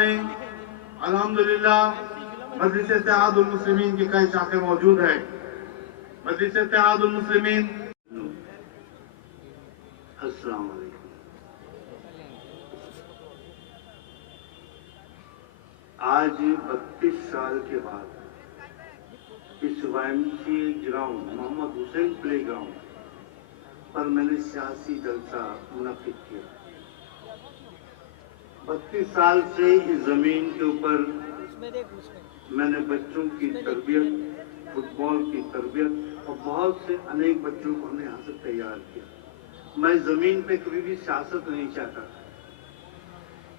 میں الحمدللہ مجلس اتحاد المسلمین کی کئی شاخیں موجود ہیں. مجلس اتحاد المسلمین. السلام علیکم. آج 32 سال کے بعد اس YMCA گراؤنڈ محمد حسین پلے گراؤنڈ پر میں نے سیاسی جلسہ منعقد کیا. 32 سال سے اس زمین کے اوپر میں نے بچوں کی تربیت، فٹ بال کی تربیت اور بہت سے انیک بچوں کو ہم نے یہاں سے تیار کیا. میں زمین پہ کبھی بھی سیاست نہیں چاہتا.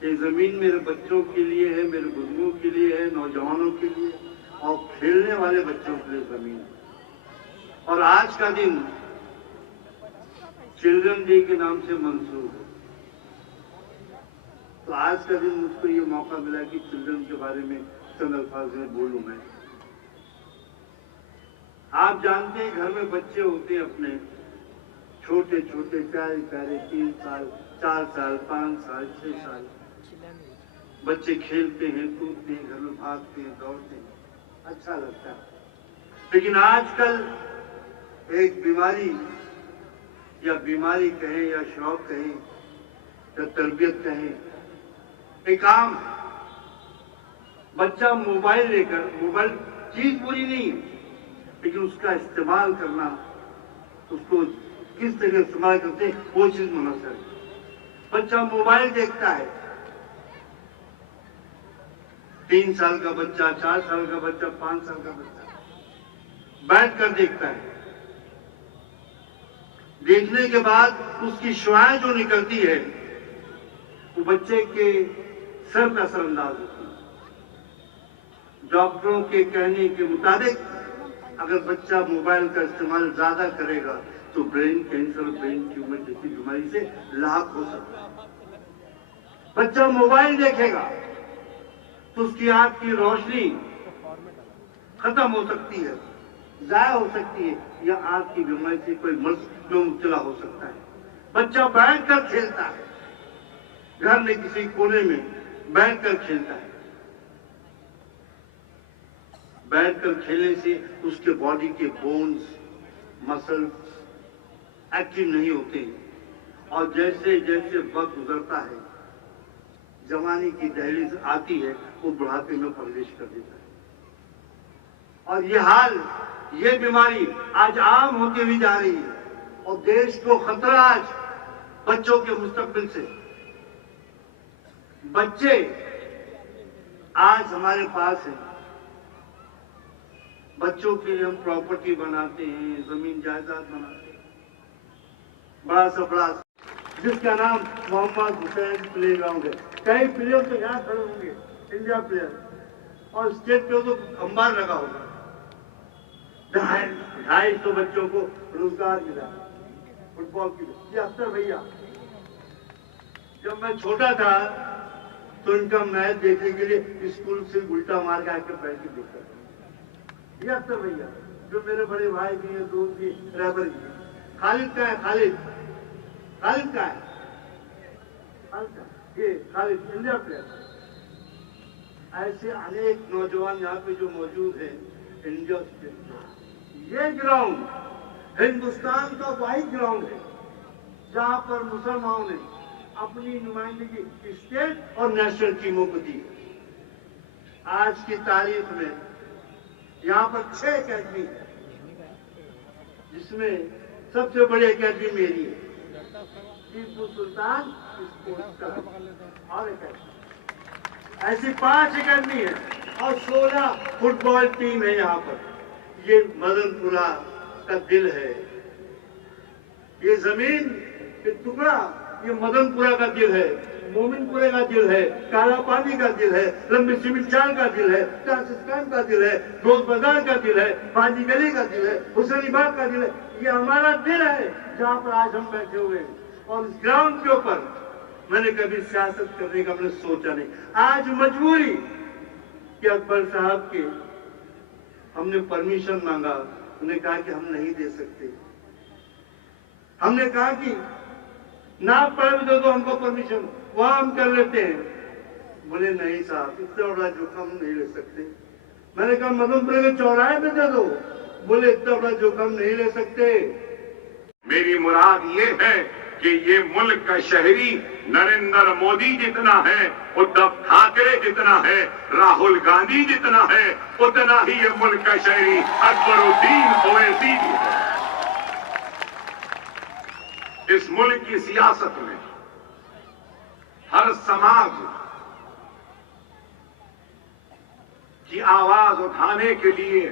یہ زمین میرے بچوں کے لیے ہے، میرے بزرگوں کے لیے ہے، نوجوانوں کے لیے اور کھیلنے والے بچوں کے لیے زمین. اور آج کا دن چلڈرن ڈے کے نام سے منسوب ہے. تو آج کا دن مجھ کو یہ موقع ملا کہ چلڈرن کے بارے میں چند الفاظ میں بولوں. میں آپ جانتے ہیں گھر میں بچے ہوتے ہیں اپنے چھوٹے چھوٹے پیارے پیارے 3 سال 4 سال 5 سال 6 سال. بچے کھیلتے ہیں، کودتے ہیں، گھر میں بھاگتے ہیں، دوڑتے ہیں، اچھا لگتا ہے. لیکن آج کل ایک بیماری کہیں یا شوق کہیں یا تربیت کہیں، ایک عام ہے. بچہ موبائل لے کر، موبائل چیز بری نہیں ہے لیکن اس کا استعمال کرنا، اس کو کس طرح استعمال کرتے ہیں وہ چیز منحصر ہے. بچہ موبائل دیکھتا ہے، 3 سال کا بچہ، 4 سال کا بچہ، 5 سال کا بچہ بیٹھ کر دیکھتا ہے. دیکھنے کے بعد اس کی شعاعیں جو نکلتی ہے وہ بچے کے سر پہ اثر انداز ہوتی ہے. ڈاکٹروں کے کہنے کے مطابق اگر بچہ موبائل کا استعمال زیادہ کرے گا تو برین کینسر، برین ٹیومر جیسی بیماری سے لاحق ہو سکتا ہے. بچہ موبائل دیکھے گا تو اس کی آنکھ کی روشنی ختم ہو سکتی ہے، ضائع ہو سکتی ہے، یا آنکھ کی بیماری سے کوئی مرض میں مبتلا ہو سکتا ہے. بچہ بیٹھ کر کھیلتا ہے، گھر میں کسی کونے میں بیٹھ کر کھیلتا ہے. بیٹھ کر کھیلنے سے اس کے باڈی کے بونز، مسل ایکٹیو نہیں ہوتے ہیں. اور جیسے جیسے وقت گزرتا ہے، جوانی کی دہلیز آتی ہے، وہ بڑھاپے میں پرورش کر دیتا ہے. اور یہ حال، یہ بیماری آج عام ہوتی ہوئی جا رہی ہے. اور دیش کو خطرہ آج بچوں کے مستقبل سے. بچے آج ہمارے پاس ہیں، بچوں کے لیے ہم پراپرٹی بناتے ہیں، زمین جائیداد بناتے ہیں، بڑا سا بڑا جس کا نام محمد حسین پلے گراؤنڈ ہے. کئی پلیئر تو یہاں کھڑے ہوں گے، انڈیا پلیئر، اور اسٹیٹ پہ تو انبار لگا ہوگا. 250 بچوں کو روزگار ملا فٹ بال کی. یہ اختر بھیا، جب میں چھوٹا تھا تو ان کا میچ دیکھنے کے لیے اسکول سے الٹا مار کے آ کے بیٹھ کے دیکھتا تھا. یہ اختر بھیا جو میرے بڑے بھائی بھی ہیں، دوست بھی، رہبر بھی. خالد کا ہے، خالد کا ہے، یہ خالد انڈیا پلیئر. ایسے انیک نوجوان یہاں پہ جو موجود ہیں انڈیا سے. یہ گراؤنڈ ہندوستان کا واحد گراؤنڈ ہے جہاں پر مسلمانوں نے اپنی نمائندگی اسٹیٹ اور نیشنل ٹیموں کو دی. آج کی تاریخ میں یہاں پر 6 اکیڈمی ہے، جس میں سب سے بڑی اکیڈمی میری ہے، ٹیپو سلطان اسپورٹس کلب. اور ایسی 5 اکیڈمی ہے اور 16 فٹ بال ٹیم ہے یہاں پر. یہ مدن پورہ کا دل ہے. یہ زمین، یہ ٹکڑا، یہ مدن پورہ کا دل ہے، مومن پورے کا دل ہے، کالا پانی کا دل ہے، لمبی سمت چال کا دل ہے، سسکان کا دل ہے، دوست بازار کا دل ہے، پانچی گلی کا دل ہے، حسینی باغ کا دل ہے. یہ ہمارا دل ہے جہاں پر آج ہم بیٹھے ہوئے ہیں. اور اس گراؤنڈ کے اوپر میں نے کبھی سیاست کرنے کا میں نے سوچا نہیں. آج مجبوری کہ اکبر صاحب کے ہم نے پرمیشن مانگا، انہوں نے کہا کہ ہم نہیں دے سکتے. ہم نے کہا کہ نہ پڑھ دے دو ہم کو پرمیشن، وہاں ہم کر لیتے ہیں. بولے نہیں صاحب اتنا بڑا جوخم نہیں لے سکتے. میں نے کہا مدن پورے کے چوراہے پہ دے دو. بولے اتنا بڑا جوخم نہیں لے سکتے. میری مراد یہ ہے کہ یہ ملک کا شہری نریندر مودی جتنا ہے، ادھو ٹھاکرے جتنا ہے، راہل گاندھی جتنا ہے، اتنا ہی یہ ملک کا شہری اکبر الدین اویسی بھی ہے. اس ملک کی سیاست میں ہر سماج کی آواز اٹھانے کے لیے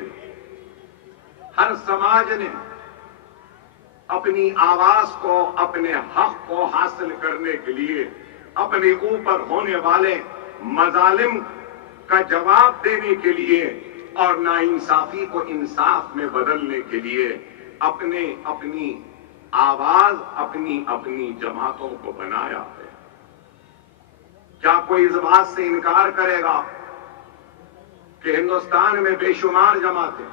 ہر سماج نے اپنی آواز کو، اپنے حق کو حاصل کرنے کے لیے اپنے اوپر ہونے والے مظالم کا جواب دینے کے لیے اور ناانصافی کو انصاف میں بدلنے کے لیے اپنی آواز، اپنی جماعتوں کو بنایا ہے. کیا کوئی اس بات سے انکار کرے گا کہ ہندوستان میں بے شمار جماعتیں،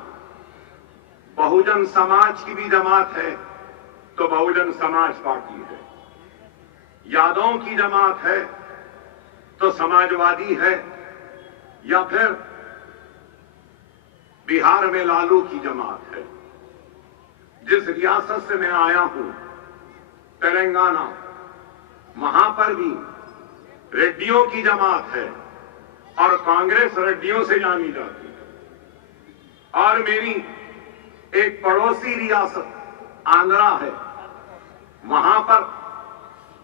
بہوجن سماج کی بھی جماعت ہے تو بہوجن سماج پارٹی ہے، یادوں کی جماعت ہے تو سماجوادی ہے، یا پھر بہار میں لالو کی جماعت ہے. جس ریاست سے میں آیا ہوں تلنگانہ، وہاں پر بھی ریڈیوں کی جماعت ہے اور کانگریس ریڈیوں سے جانی جاتی ہے. اور میری ایک پڑوسی ریاست آندھرا ہے، وہاں پر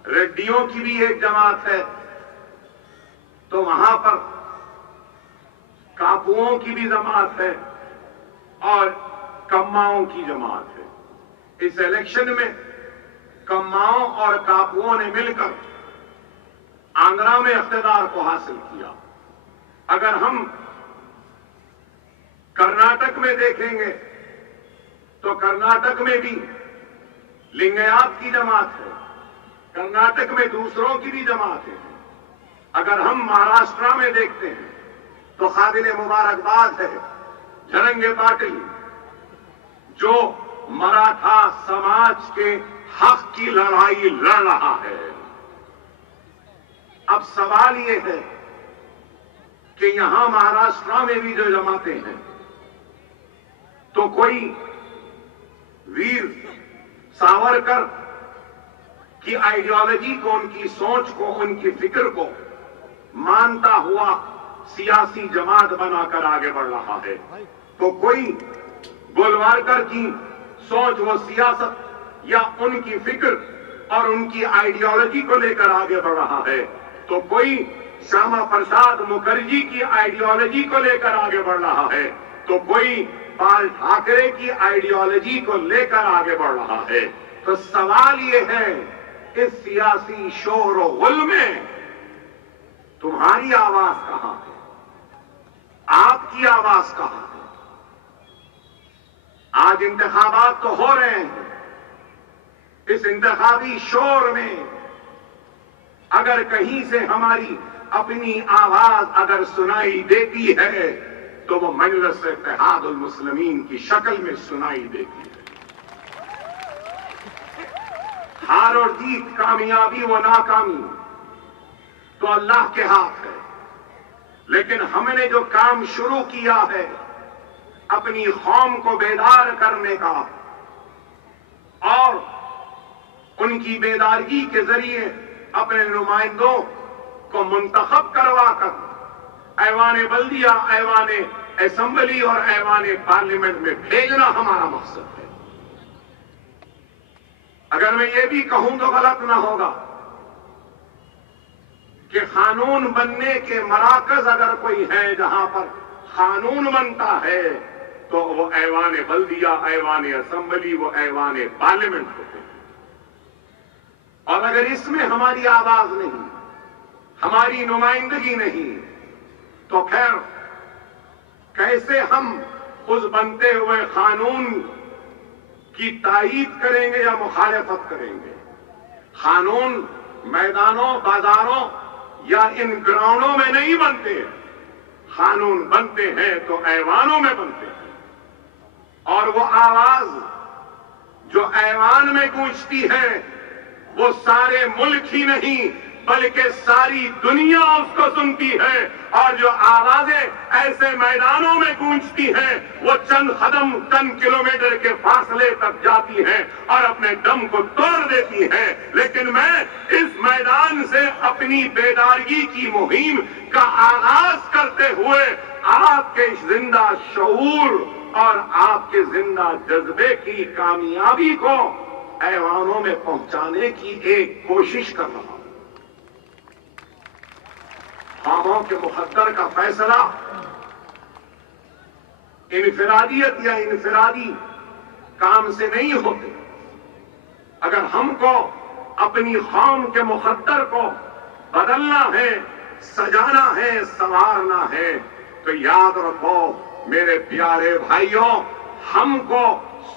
ریڈیوں کی بھی ایک جماعت ہے تو وہاں پر کاپوؤں کی بھی جماعت ہے اور کماؤں کی جماعت ہے. اس الیکشن میں کماؤں اور کاپوؤں نے مل کر آندھرا میں اقتدار کو حاصل کیا. اگر ہم کرناٹک میں دیکھیں گے تو کرناٹک میں بھی لنگیات کی جماعت ہے، کرناٹک میں دوسروں کی بھی جماعت ہے. اگر ہم مہاراشٹرا میں دیکھتے ہیں تو قابل مبارکباد ہے جھرنگے پاٹل، جو مراٹھا سماج کے حق کی لڑائی لڑ رہا ہے. اب سوال یہ ہے کہ یہاں مہاراشٹرا میں بھی جو جماعتیں ہیں تو کوئی ویر ساورکر کی آئیڈیالوجی کو، ان کی سوچ کو، ان کی فکر کو مانتا ہوا سیاسی جماعت بنا کر آگے بڑھ رہا ہے، تو کوئی گولوارکر کی سوچ و سیاست یا ان کی فکر اور ان کی آئیڈیالوجی کو لے کر آگے بڑھ رہا ہے، تو کوئی شیاما پرساد مکھرجی کی آئیڈیالوجی کو لے کر آگے بڑھ رہا ہے، تو کوئی بال ٹھاکرے کی آئیڈیالوجی کو لے کر آگے بڑھ رہا ہے. تو سوال یہ ہے اس سیاسی شور و غل میں تمہاری آواز کہاں ہے؟ آپ کی آواز کہاں ہے؟ آج انتخابات تو ہو رہے ہیں، اس انتخابی شور میں اگر کہیں سے ہماری اپنی آواز اگر سنائی دیتی ہے تو وہ مجلس اتحاد المسلمین کی شکل میں سنائی دیتی ہے. ہار اور جیت، کامیابی و ناکامی تو اللہ کے ہاتھ ہے، لیکن ہم نے جو کام شروع کیا ہے اپنی قوم کو بیدار کرنے کا اور ان کی بیدارگی کے ذریعے اپنے نمائندوں کو منتخب کروا کر ایوان بلدیہ، ایوان اسمبلی اور ایوان پارلیمنٹ میں بھیجنا ہمارا مقصد ہے. اگر میں یہ بھی کہوں تو غلط نہ ہوگا کہ قانون بننے کے مراکز اگر کوئی ہے جہاں پر قانون بنتا ہے تو وہ ایوان بلدیہ، ایوان اسمبلی، وہ ایوان پارلیمنٹ ہوتے ہیں. اور اگر اس میں ہماری آواز نہیں، ہماری نمائندگی نہیں، تو پھر کیسے ہم اس بنتے ہوئے قانون کی تائید کریں گے یا مخالفت کریں گے؟ قانون میدانوں، بازاروں یا ان گراؤنڈوں میں نہیں بنتے، قانون بنتے ہیں تو ایوانوں میں بنتے ہیں. اور وہ آواز جو ایوان میں گونجتی ہے وہ سارے ملک ہی نہیں بلکہ ساری دنیا اس کو سنتی ہے، اور جو آوازیں ایسے میدانوں میں گونجتی ہیں وہ چند کلومیٹر کے فاصلے تک جاتی ہیں اور اپنے دم کو توڑ دیتی ہیں۔ لیکن میں اس میدان سے اپنی بیدارگی کی مہم کا آغاز کرتے ہوئے آپ کے زندہ شعور اور آپ کے زندہ جذبے کی کامیابی کو ایوانوں میں پہنچانے کی ایک کوشش کر رہا ہوں۔ خوابوں کے مقدر کا فیصلہ انفرادیت یا انفرادی کام سے نہیں ہوتے۔ اگر ہم کو اپنی قوم کے مقدر کو بدلنا ہے، سجانا ہے، سنوارنا ہے، تو یاد رکھو میرے پیارے بھائیوں، ہم کو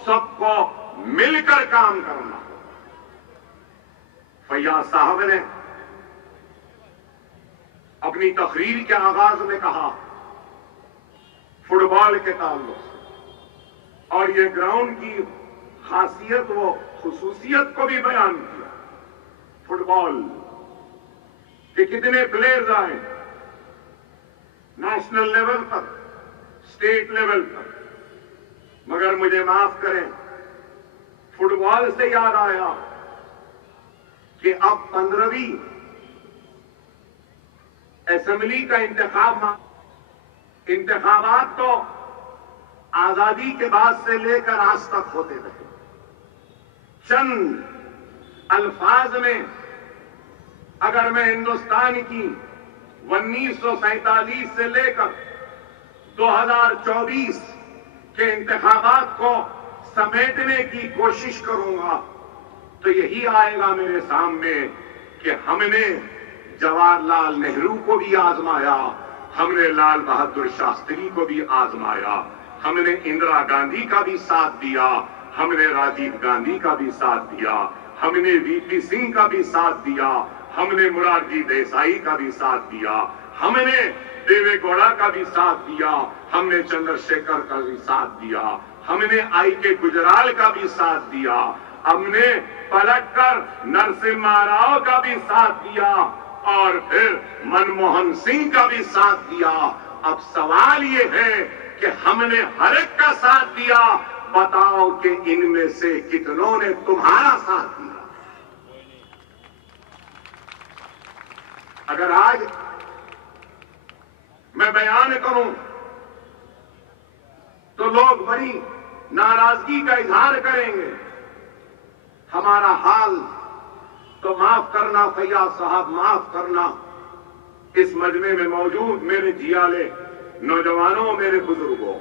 سب کو مل کر کام کرنا۔ فیاض صاحب نے اپنی تقریر کے آغاز میں کہا فٹ بال کے تعلق سے، اور یہ گراؤنڈ کی خاصیت و خصوصیت کو بھی بیان کیا۔ فٹ بال کہ کتنے پلیئرز آئے نیشنل لیول پر، اسٹیٹ لیول پر، مگر مجھے معاف کریں، فٹ بال سے یاد آیا کہ اب 15ویں اسمبلی کا انتخابات تو آزادی کے بعد سے لے کر آج تک ہوتے رہے۔ چند الفاظ میں اگر میں ہندوستان کی 1947 سے لے کر 2024 کے انتخابات کو سمیٹنے کی کوشش کروں گا تو یہی آئے گا میرے سامنے کہ ہم نے جواہر لال نہرو کو بھی آزمایا، ہم نے لال بہادر شاستری کو بھی آزمایا، ہم نے اندرا گاندھی کا بھی ساتھ دیا، ہم نے راجیو گاندھی کا بھی ساتھ دیا، ہم نے وی پی سنگھ کا بھی ساتھ دیا، ہم نے مرارجی دیسائی کا بھی ساتھ دیا، ہم نے دیوے گوڑا کا بھی ساتھ دیا، ہم نے چندر شیکھر کا بھی ساتھ دیا، ہم نے آئی کے گجرال کا بھی ساتھ دیا، ہم نے پلٹ کر نرسمہا راؤ کا بھی ساتھ دیا، اور پھر منموہن سنگھ کا بھی ساتھ دیا۔ اب سوال یہ ہے کہ ہم نے ہر ایک کا ساتھ دیا، بتاؤ کہ ان میں سے کتنوں نے تمہارا ساتھ دیا؟ اگر آج میں بیان کروں تو لوگ بڑی ناراضگی کا اظہار کریں گے، ہمارا حال تو معاف کرنا فیاض صاحب، معاف کرنا، اس مجمع میں موجود میرے جیالے نوجوانوں، میرے بزرگوں،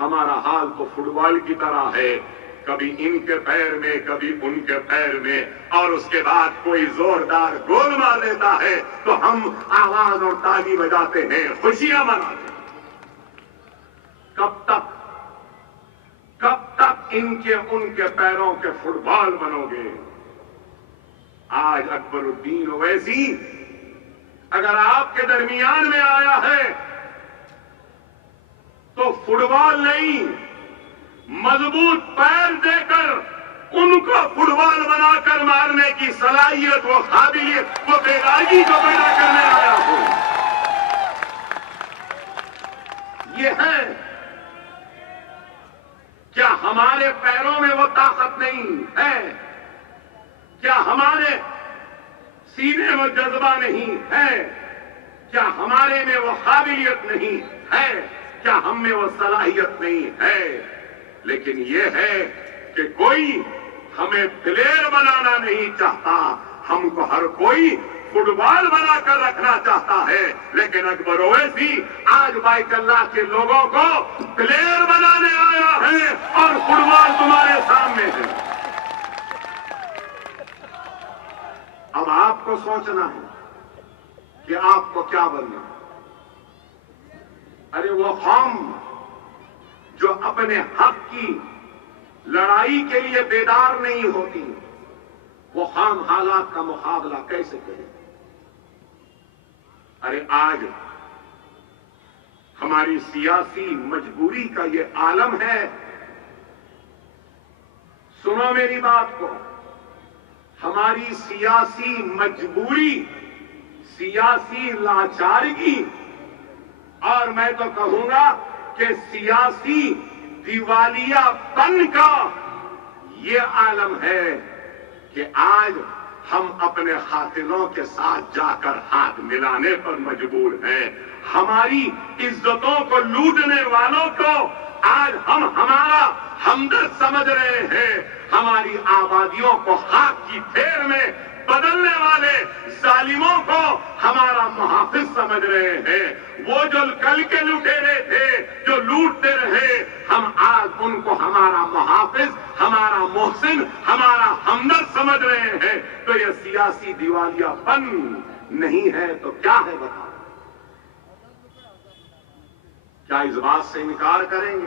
ہمارا حال تو فٹ بال کی طرح ہے، کبھی ان کے پیر میں کبھی ان کے پیر میں، اور اس کے بعد کوئی زوردار گول مار دیتا ہے تو ہم آواز اور تالی بجاتے ہیں، خوشیاں مناتے ہیں۔ کب تک ان کے پیروں کے فٹ بال بنو گے؟ آج اکبر الدین اویسی اگر آپ کے درمیان میں آیا ہے تو فٹ بال نہیں، مضبوط پیر دے کر ان کو فٹ بال بنا کر مارنے کی صلاحیت، وہ قابلیت، وہ بیدارگی کو پیدا کرنے آیا ہوں۔ یہ ہے، کیا ہمارے پیروں میں وہ طاقت نہیں ہے؟ کیا ہمارے سینے میں جذبہ نہیں ہے؟ کیا ہمارے میں وہ قابلیت نہیں ہے؟ کیا ہم میں وہ صلاحیت نہیں ہے؟ لیکن یہ ہے کہ کوئی ہمیں پلیئر بنانا نہیں چاہتا، ہم کو ہر کوئی فٹ بال بنا کر رکھنا چاہتا ہے، لیکن اکبر اویسی آج بیت اللہ کے لوگوں کو پلیئر بنانے آیا ہے اور فٹ بال تمہارے سامنے ہے۔ اب آپ کو سوچنا ہے کہ آپ کو کیا بننا ہے۔ ارے وہ قوم جو اپنے حق کی لڑائی کے لیے بیدار نہیں ہوتی، وہ قوم حالات کا مقابلہ کیسے کرے؟ ارے آج ہماری سیاسی مجبوری کا یہ عالم ہے۔ سنو میری بات کو، ہماری سیاسی مجبوری، سیاسی لاچارگی، اور میں تو کہوں گا کہ سیاسی دیوالیہ پن کا یہ عالم ہے کہ آج ہم اپنے قاتلوں کے ساتھ جا کر ہاتھ ملانے پر مجبور ہیں۔ ہماری عزتوں کو لوٹنے والوں کو آج ہم ہمارا ہمدرد سمجھ رہے ہیں، ہماری آبادیوں کو خاک کی ڈھیر میں بدلنے والے ظالموں کو ہمارا محافظ سمجھ رہے ہیں۔ وہ جو کل کے لٹیرے تھے، جو لوٹتے رہے، ہم آج ان کو ہمارا محافظ، ہمارا محسن، ہمارا ہمدرد سمجھ رہے ہیں۔ تو یہ سیاسی دیوالیہ پن نہیں ہے تو کیا ہے بتاؤ؟ کیا اس بات سے انکار کریں گے؟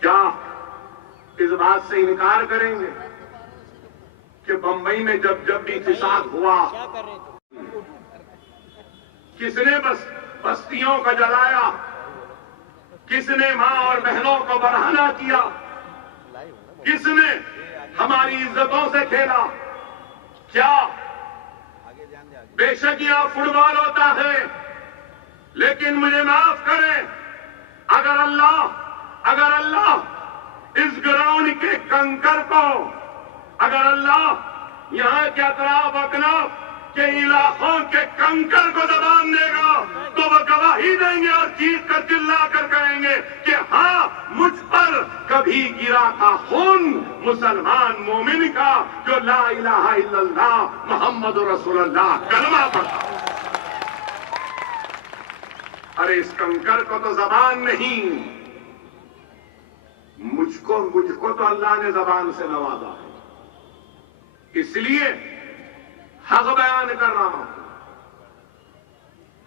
کیا اس بات سے انکار کریں گے کہ بمبئی میں جب بھی فساد ہوا، کس نے بستیوں کو جلایا؟ کس نے ماں اور بہنوں کو برہنہ کیا؟ کس نے ہماری عزتوں سے کھیلا؟ کیا؟ بے شک یہاں فٹ بال ہوتا ہے، لیکن مجھے معاف کریں، اگر اللہ اس گراؤنڈ کے کنکر کو، اگر اللہ یہاں کے اطراف اکناف کے علاقوں کے کنکر کو زبان دے گا تو وہ گواہی دیں گے اور چیخ کر چلا کر کہیں گے کہ ہاں، مجھ پر کبھی گرا تھا خون مسلمان مومن کا جو لا الہ الا اللہ محمد رسول اللہ کلمہ پڑھا۔ ارے اس کنکر کو تو زبان نہیں، مجھ کو تو اللہ نے زبان سے نوازا ہے، اس لیے حق بیان کر رہا ہوں۔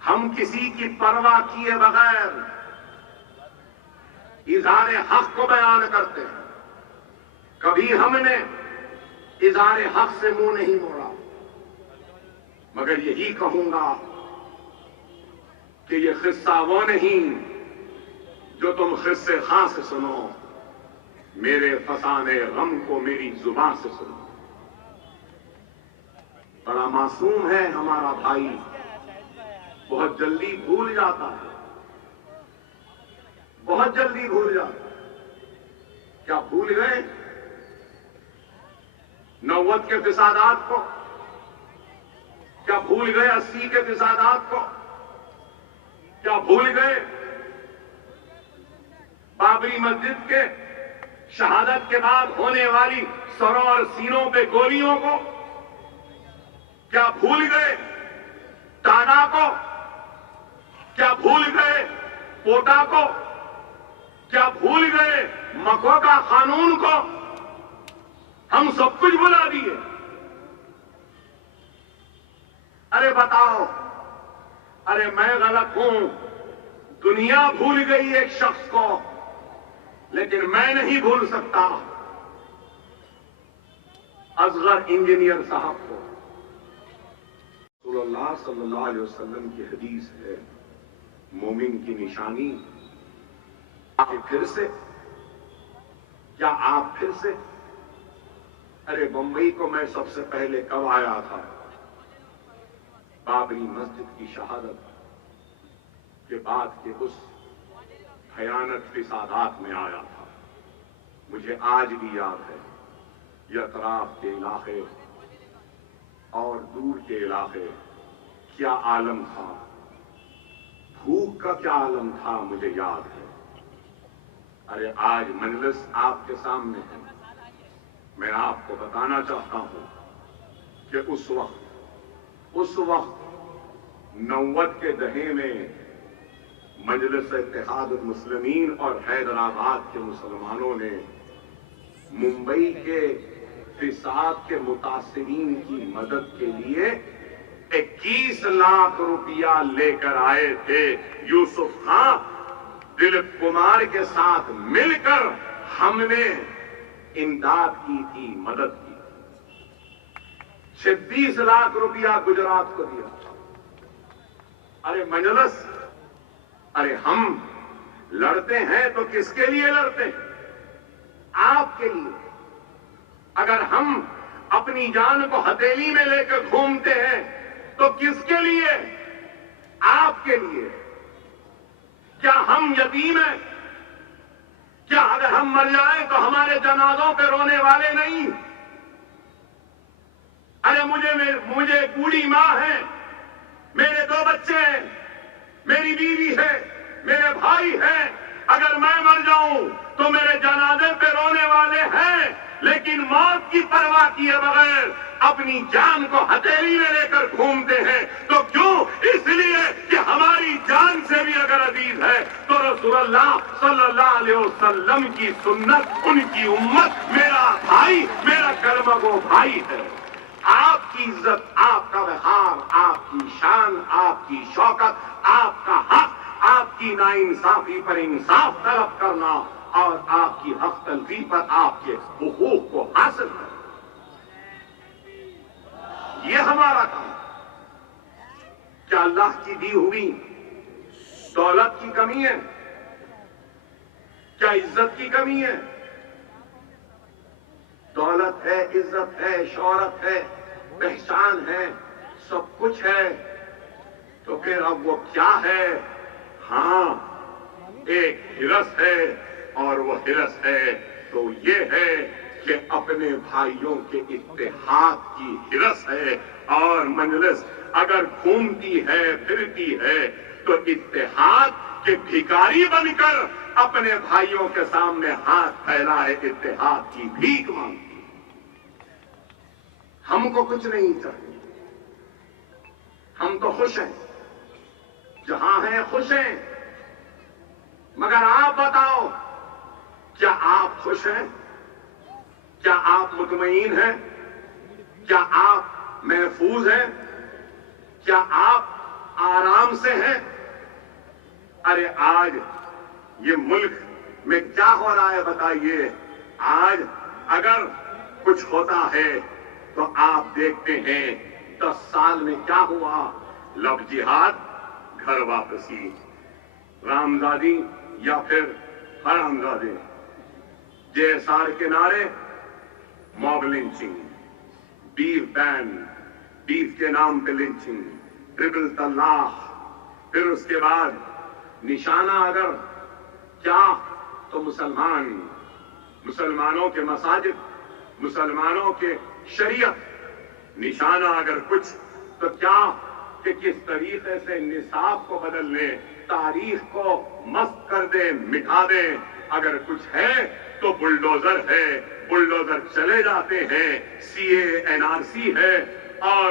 ہم کسی کی پرواہ کیے بغیر اظہار حق کو بیان کرتے ہیں، کبھی ہم نے اظہار حق سے منہ نہیں موڑا، مگر یہی کہوں گا کہ یہ قصہ وہ نہیں جو تم قصے خاں سے سنو، میرے فسانے غم کو میری زبان سے سنو۔ بڑا معصوم ہے ہمارا بھائی، بہت جلدی بھول جاتا ہے، بہت جلدی بھول جاتا ہے۔ کیا بھول گئے 90 کے فسادات کو؟ کیا بھول گئے 80 کے فسادات کو؟ کیا بھول گئے بابری مسجد کے شہادت کے بعد ہونے والی سروں اور سینوں پہ گولیوں کو؟ کیا بھول گئے ٹاڈا کو؟ کیا بھول گئے کوٹا کو؟ کیا بھول گئے مکوکا قانون کو؟ ہم سب کچھ بھلا دیے۔ ارے بتاؤ، ارے میں غلط ہوں، دنیا بھول گئی ایک شخص کو، لیکن میں نہیں بھول سکتا اصغر انجینئر صاحب کو۔ رسول اللہ صلی اللہ علیہ وسلم کی حدیث ہے، مومن کی نشانی آپ پھر سے، کیا آپ پھر سے؟ ارے بمبئی کو میں سب سے پہلے کب آیا تھا؟ بابری مسجد کی شہادت کے بعد کے اس بھیانک فسادات میں آیا تھا۔ مجھے آج بھی یاد ہے، یہ اطراف کے علاقے اور دور کے علاقے کیا عالم تھا، بھوک کا کیا عالم تھا، مجھے یاد ہے۔ ارے آج مجلس آپ کے سامنے ہے، میں آپ کو بتانا چاہتا ہوں کہ اس وقت 90 کے دہے میں مجلس اتحاد المسلمین اور حیدرآباد کے مسلمانوں نے ممبئی کے فساد کے متاثرین کی مدد کے لیے 21 لاکھ روپیہ لے کر آئے تھے۔ یوسف خان دلیپ کمار کے ساتھ مل کر ہم نے امداد کی تھی، مدد کی۔ 26 لاکھ روپیہ گجرات کو دیا۔ ارے مجلس، ارے ہم لڑتے ہیں تو کس کے لیے لڑتے ہیں؟ آپ کے لیے۔ اگر ہم اپنی جان کو ہتھیلی میں لے کر گھومتے ہیں تو کس کے لیے؟ آپ کے لیے۔ کیا ہم یتیم ہیں؟ کیا اگر ہم مر جائیں تو ہمارے جنازوں پہ رونے والے نہیں؟ ارے مجھے بوڑھی ماں ہے، میرے 2 بچے ہیں، میری بیوی ہے، میرے بھائی ہیں، اگر میں مر جاؤں تو میرے جنازے پہ رونے والے ہیں، لیکن موت کی پرواہ کیے بغیر اپنی جان کو ہتھیلی میں لے کر گھومتے ہیں۔ تو کیوں؟ اس لیے کہ ہماری جان سے بھی اگر عزیز ہے تو رسول اللہ صلی اللہ علیہ وسلم کی سنت، ان کی امت، میرا بھائی، میرا کلمہ گو بھائی ہے۔ آپ کی عزت، آپ کا وقار، آپ کی شان، آپ کی شوکت، آپ کا حق، آپ کی ناانصافی پر انصاف طلب کرنا اور آپ کی حق تلفی پر آپ کے حقوق کو حاصل کرنا، یہ ہمارا کام۔ کیا اللہ کی دی ہوئی دولت کی کمی ہے؟ کیا عزت کی کمی ہے؟ دولت ہے، عزت ہے، شہرت ہے، پہچان ہے، سب کچھ ہے، تو پھر اب وہ کیا ہے؟ ہاں، ایک ہرس ہے، اور وہ ہرس ہے تو یہ ہے کہ اپنے بھائیوں کے اتحاد کی ہرس ہے۔ اور مجلس اگر گھومتی ہے، پھرتی ہے تو اتحاد کے بھکاری بن کر اپنے بھائیوں کے سامنے ہاتھ پھیلائے اتحاد کی بھیک مانگتی۔ ہم کو کچھ نہیں چاہیے، ہم تو خوش ہیں، جہاں ہیں خوش ہیں، مگر آپ بتاؤ، کیا آپ خوش ہیں؟ کیا آپ مطمئن ہیں؟ کیا آپ محفوظ ہیں؟ کیا آپ آرام سے ہیں؟ ارے آج یہ ملک میں کیا ہو رہا ہے بتائیے؟ آج اگر کچھ ہوتا ہے تو آپ دیکھتے ہیں 10 سال میں کیا ہوا؟ لو جہاد، گھر واپسی، رامزادی یا پھر حرامزادے، JSR کے نعرے، موب لنچنگ، بیف بین، بیف کے نام پہ لنچنگ، ٹرپل طلاق، پھر اس کے بعد نشانہ اگر کیا تو مسلمانوں کے مساجد، مسلمانوں کے شریعت، نشانہ اگر کچھ تو کیا کہ کس طریقے سے نصاب کو بدل لیں، تاریخ کو مسخ کر دیں، مٹا دیں۔ اگر کچھ ہے تو بلڈوزر ہے، بلڈوزر چلے جاتے ہیں، CA NRC ہے اور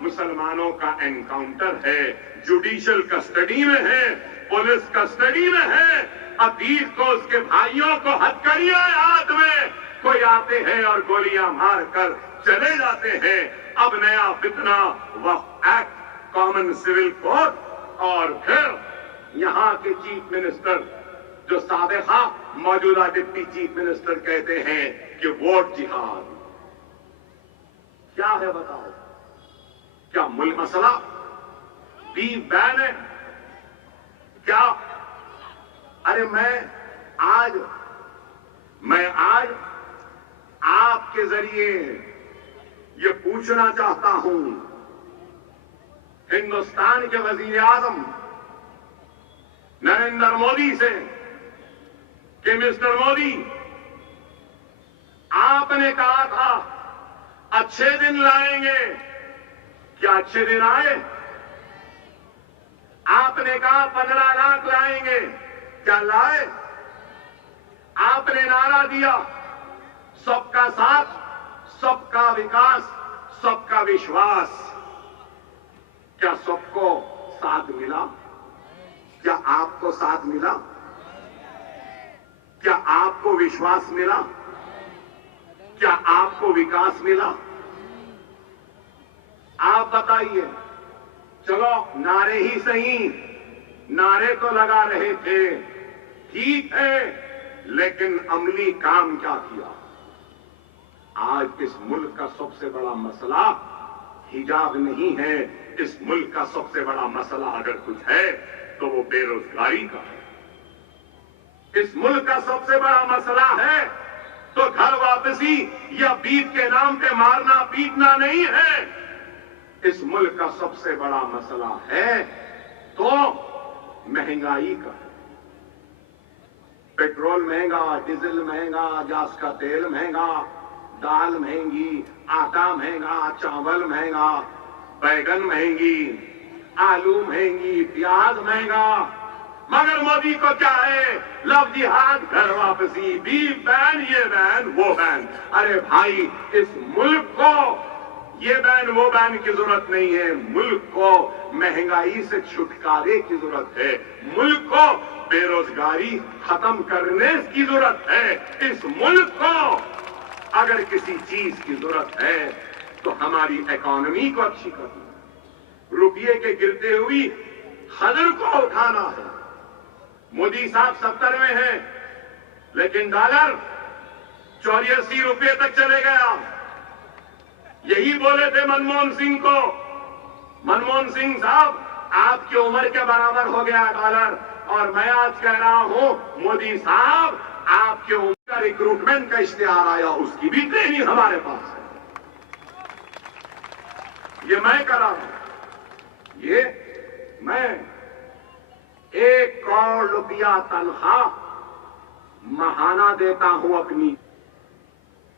مسلمانوں کا انکاؤنٹر ہے، جوڈیشل کسٹڈی میں ہے، پولیس کسٹڈی میں ہے، عتیق کو اس کے بھائیوں کو ہتھکڑیاں ہاتھ میں کوئی آتے ہیں اور گولیاں مار کر چلے جاتے ہیں۔ اب نیا فتنہ وقف ایکٹ، کامن سول کوڈ، اور پھر یہاں کے چیف منسٹر جو سابقہ موجودہ ڈپٹی چیف منسٹر کہتے ہیں کہ ووٹ جہاد۔ کیا ہے بتاؤ؟ کیا ملک مسئلہ بیف بین ہے؟ کیا؟ ارے میں آج آپ کے ذریعے یہ پوچھنا چاہتا ہوں ہندوستان کے وزیر اعظم نریندر مودی سے کہ مسٹر مودی، آپ نے کہا تھا اچھے دن لائیں گے، کیا اچھے دن آئے؟ آپ نے کہا 15 لاکھ لائیں گے، کیا لائے؟ آپ نے نعرہ دیا سب کا ساتھ، سب کا وکاس، سب کا وشواس، کیا سب کو ساتھ ملا؟ کیا آپ کو ساتھ ملا؟ کیا آپ کو وشواس ملا؟ کیا آپ کو وکاس ملا؟ آپ بتائیے۔ چلو نعرے ہی صحیح، نعرے تو لگا رہے تھے، ٹھیک ہے، لیکن عملی کام کیا کیا؟ آج اس ملک کا سب سے بڑا مسئلہ حجاب نہیں ہے، اس ملک کا سب سے بڑا مسئلہ اگر کچھ ہے تو وہ بے روزگاری کا ہے۔ اس ملک کا سب سے بڑا مسئلہ ہے تو گھر واپسی یا بیت کے نام پہ مارنا پیٹنا نہیں ہے. اس ملک کا سب سے بڑا مسئلہ ہے تو مہنگائی کا. پیٹرول مہنگا، ڈیزل مہنگا، گیس کا تیل مہنگا، دال مہنگی، آٹا مہنگا، چاول مہنگا، بیگن مہنگی، آلو مہنگی، پیاز مہنگا. مگر مودی کو کیا ہے؟ لو جہاد، گھر واپسی، بھی بین، یہ بین وہ بین. ارے بھائی، اس ملک کو یہ بین وہ بین کی ضرورت نہیں ہے. ملک کو مہنگائی سے چھٹکارے کی ضرورت ہے. ملک کو بے روزگاری ختم کرنے کی ضرورت ہے. اس ملک کو اگر کسی چیز کی ضرورت ہے تو ہماری اکانومی کو اچھی کرنا، روپیے کے گرتے ہوئی خدر کو اٹھانا ہے. مودی صاحب 70 میں ہیں لیکن ڈالر 84 روپے تک چلے گیا. یہی بولے تھے منموہن سنگھ کو. منموہن سنگھ صاحب، آپ کی عمر کے برابر ہو گیا ڈالر، اور میں آج کہہ رہا ہوں مودی صاحب، آپ کے عمر کا ریکروٹمنٹ کا اشتہار آیا، اس کی بھی ٹریننگ ہمارے پاس ہے. یہ میں کر رہا ہوں. یہ میں 1 کروڑ روپیہ تنخواہ ماہانہ دیتا ہوں اپنی.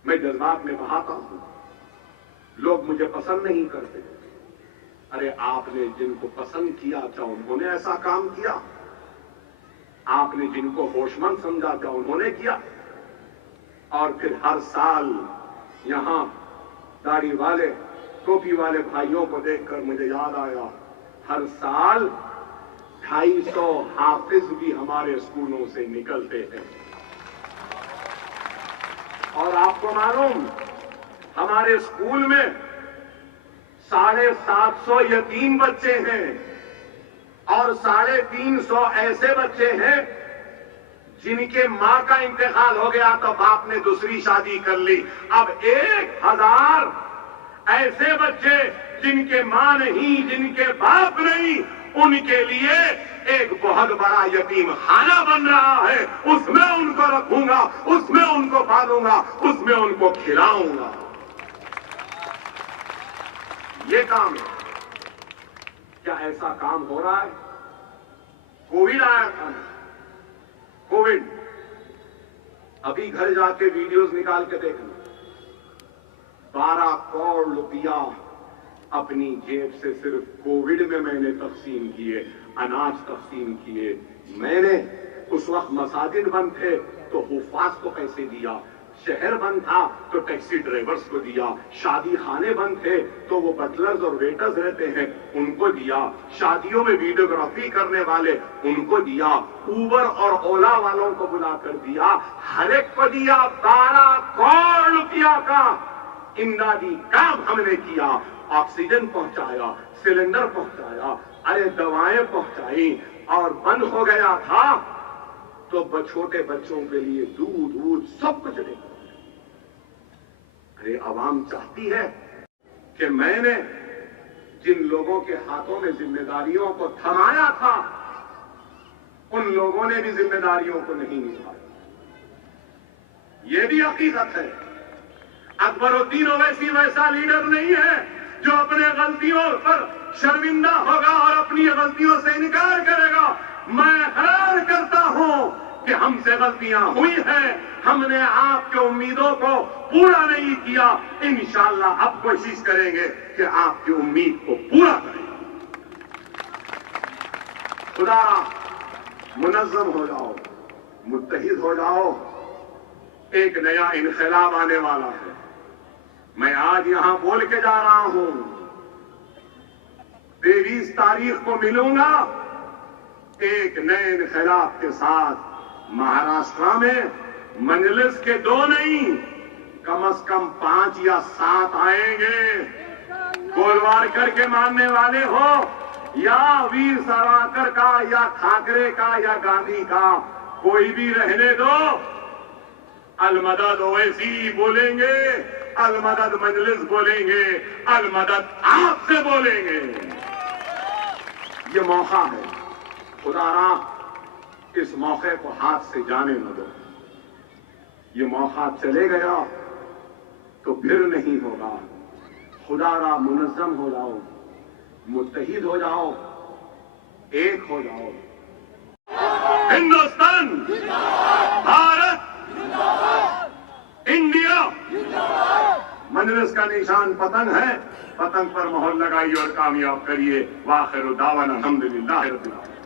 میں جذبات میں بہاتا ہوں. لوگ مجھے پسند نہیں کرتے. ارے آپ نے جن کو پسند کیا کیا انہوں نے ایسا کام کیا؟ آپ نے جن کو ہوش مند سمجھا کیا انہوں نے کیا؟ اور پھر ہر سال یہاں داڑھی والے ٹوپی والے بھائیوں کو دیکھ کر مجھے یاد آیا، ہر سال 250 حافظ بھی ہمارے اسکولوں سے نکلتے ہیں. اور آپ کو معلوم، ہمارے اسکول میں 750 یتیم بچے ہیں اور 350 ایسے بچے ہیں جن کے ماں کا انتقال ہو گیا تو باپ نے دوسری شادی کر لی. اب 1000 ایسے بچے جن کے ماں نہیں، جن کے باپ نہیں، ان کے لیے ایک بہت بڑا یتیم خانہ بن رہا ہے. اس میں ان کو رکھوں گا، اس میں ان کو پالوں گا، اس میں ان کو کھلاؤں گا. یہ کام ہے. کیا ایسا کام ہو رہا ہے؟ کووڈ آیا تھا، کووڈ، ابھی گھر جا کے ویڈیوز نکال کے دیکھنا. 12 کروڑ روپیہ اپنی جیب سے صرف کووڈ میں نے تقسیم کیے، اناج تقسیم کیے. میں نے اس وقت مساجد بند تھے تو حفاظ کو پیسے دیا، شہر بند تھا تو ٹیکسی ڈرائیورز کو دیا، شادی خانے بند تھے تو وہ بٹلرز اور ویٹرز رہتے ہیں ان کو دیا، شادیوں میں ویڈیوگرافی کرنے والے ان کو دیا، اوبر اور اولا والوں کو بلا کر دیا، ہر ایک کو دیا. 12 کروڑ روپیہ کا امدادی کام ہم نے کیا. آکسیجن پہنچایا، سلنڈر پہنچایا، ارے دوائیں پہنچائی. اور بند ہو گیا تھا تو چھوٹے بچوں کے لیے دودھ سب کچھ دے. ارے عوام چاہتی ہے کہ میں نے جن لوگوں کے ہاتھوں میں ذمہ داریوں کو تھمایا تھا ان لوگوں نے بھی ذمہ داریوں کو نہیں نبھایا. یہ بھی حقیقت ہے. اکبر الدین اویسی ویسا لیڈر نہیں ہے جو اپنے غلطیوں پر شرمندہ ہوگا اور اپنی غلطیوں سے انکار کرے گا. میں حیران کرتا ہوں کہ ہم سے غلطیاں ہوئی ہیں، ہم نے آپ کے امیدوں کو پورا نہیں کیا. انشاءاللہ اب کوشش کریں گے کہ آپ کی امید کو پورا کریں. خدا منظم ہو جاؤ، متحد ہو جاؤ. ایک نیا انقلاب آنے والا ہے. میں آج یہاں بول کے جا رہا ہوں، 23 تاریخ کو ملوں گا ایک نئے انقلاب کے ساتھ. مہاراشٹر میں مجلس کے 2 نہیں، کم از کم 5 یا 7 آئیں گے. گولوارکر کے ماننے والے ہو یا ویر ساورکر کا یا ٹھاکرے کا یا گاندھی کا، کوئی بھی رہنے دو. المدد اویسی بولیں گے، المدد مجلس بولیں گے، المدد آپ سے بولیں گے. یہ موقع ہے. خدا را اس موقع کو ہاتھ سے جانے نہ دو. یہ موقع چلے گیا تو پھر نہیں ہوگا. خدا را منظم ہو جاؤ, متحد ہو جاؤ, ایک ہو جاؤ. ہندوستان, بھارت, انڈیا, مجلس کا نشان پتنگ ہے. پتنگ پر مہر لگائیے اور کامیاب کریے. وآخر دعوانا الحمدللہ رب العالمین.